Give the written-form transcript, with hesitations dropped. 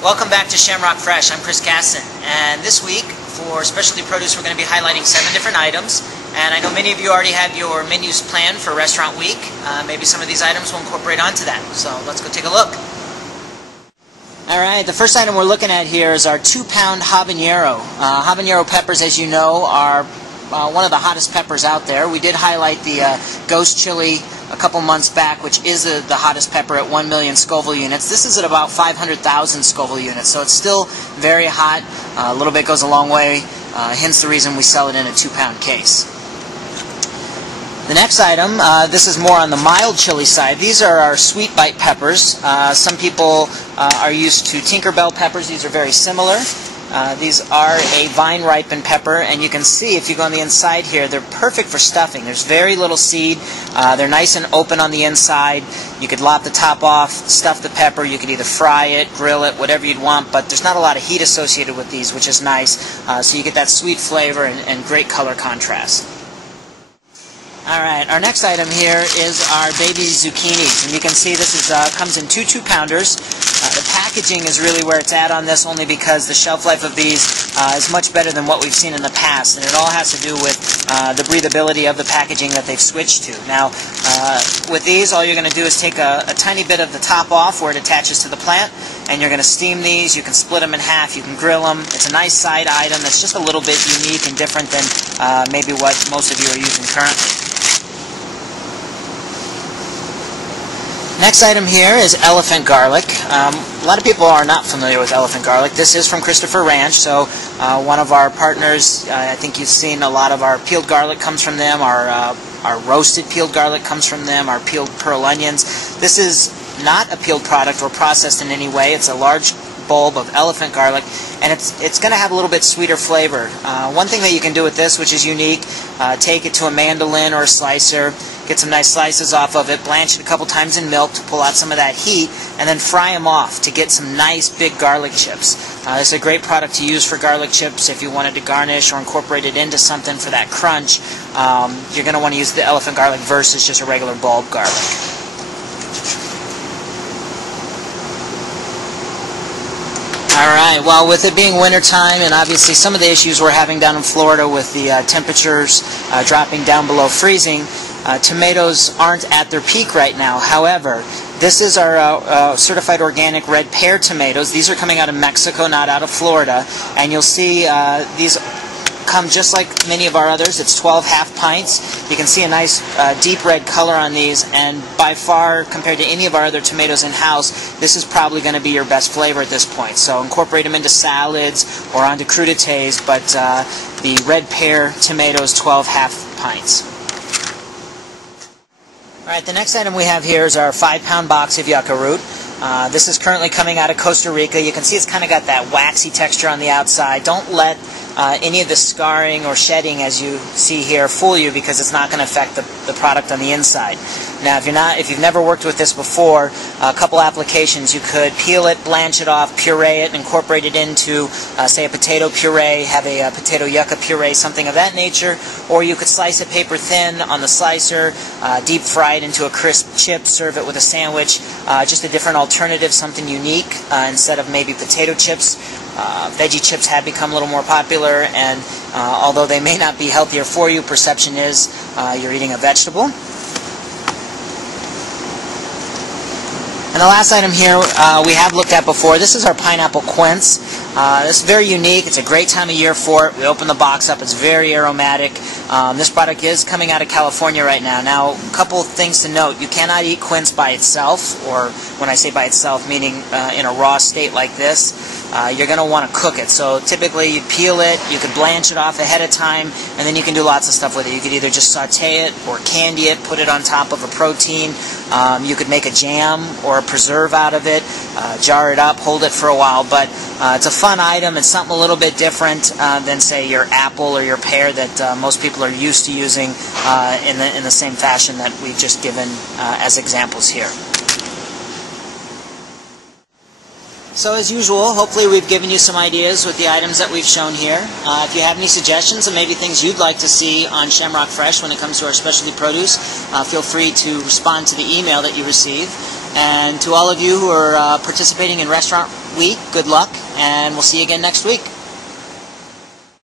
Welcome back to Shamrock Fresh. I'm Chris Casson, and this week for Specialty Produce we're going to be highlighting 7 different items, and I know many of you already have your menus planned for Restaurant Week. Maybe some of these items will incorporate onto that, so let's go take a look. Alright, the first item we're looking at here is our 2-pound habanero. Habanero peppers, as you know, are one of the hottest peppers out there. We did highlight the Ghost Chili a couple months back, which is the hottest pepper at 1 million Scoville units. This is at about 500,000 Scoville units, so it's still very hot. A little bit goes a long way, hence the reason we sell it in a 2-pound case. The next item, this is more on the mild chili side. These are our sweet bite peppers. Some people are used to Tinkerbell peppers. These are very similar. These are a vine-ripened pepper, and you can see if you go on the inside here, they're perfect for stuffing. There's very little seed. They're nice and open on the inside. You could lop the top off, stuff the pepper. You could either fry it, grill it, whatever you'd want, but there's not a lot of heat associated with these, which is nice. So you get that sweet flavor and great color contrast. Alright, our next item here is our baby zucchinis, and you can see this is comes in 2 2-pounders. The packaging is really where it's at on this, only because the shelf life of these is much better than what we've seen in the past, and it all has to do with the breathability of the packaging that they've switched to. Now, with these, all you're going to do is take a tiny bit of the top off where it attaches to the plant, and you're going to steam these. You can split them in half, you can grill them. It's a nice side item that's just a little bit unique and different than maybe what most of you are using currently. Next item here is elephant garlic. A lot of people are not familiar with elephant garlic. This is from Christopher Ranch, so one of our partners, I think you've seen a lot of our peeled garlic comes from them, our roasted peeled garlic comes from them, our peeled pearl onions. This is not a peeled product or processed in any way. It's a large bulb of elephant garlic, and it's going to have a little bit sweeter flavor. One thing that you can do with this, which is unique, take it to a mandolin or a slicer, get some nice slices off of it, blanch it a couple times in milk to pull out some of that heat, and then fry them off to get some nice big garlic chips. This is a great product to use for garlic chips if you wanted to garnish or incorporate it into something for that crunch. You're going to want to use the elephant garlic versus just a regular bulb garlic. Alright, well, with it being wintertime and obviously some of the issues we're having down in Florida with the temperatures dropping down below freezing, tomatoes aren't at their peak right now. However, this is our certified organic red pear tomatoes. These are coming out of Mexico, not out of Florida. And you'll see these come just like many of our others. It's 12 half pints. You can see a nice deep red color on these, and by far, compared to any of our other tomatoes in-house, this is probably going to be your best flavor at this point. So incorporate them into salads or onto crudités, but the red pear tomatoes, 12 half pints. Alright, the next item we have here is our 5-pound box of yucca root. This is currently coming out of Costa Rica. You can see it's kind of got that waxy texture on the outside. Don't let any of the scarring or shedding, as you see here, fool you, because it's not going to affect the product on the inside. Now, if you've never worked with this before, a couple applications. You could peel it, blanch it off, puree it, and incorporate it into, say, a potato puree, have a potato yucca puree, something of that nature. Or you could slice it paper thin on the slicer, deep fry it into a crisp chip, serve it with a sandwich. Just a different alternative, something unique instead of maybe potato chips. Veggie chips have become a little more popular, and although they may not be healthier for you, perception is you're eating a vegetable. And the last item here we have looked at before. This is our pineapple quince. This is very unique. It's a great time of year for it. We open the box up. It's very aromatic. This product is coming out of California right now. Now, a couple things to note. You cannot eat quince by itself, or when I say by itself, meaning in a raw state like this. You're going to want to cook it. So typically you peel it, you could blanch it off ahead of time, and then you can do lots of stuff with it. You could either just saute it or candy it, put it on top of a protein. You could make a jam or a preserve out of it, jar it up, hold it for a while. But it's a fun item. It's something a little bit different than, say, your apple or your pear that most people are used to using in the same fashion that we've just given as examples here. So as usual, hopefully we've given you some ideas with the items that we've shown here. If you have any suggestions and maybe things you'd like to see on Shamrock Fresh when it comes to our specialty produce, feel free to respond to the email that you receive. And to all of you who are participating in Restaurant Week, good luck, and we'll see you again next week.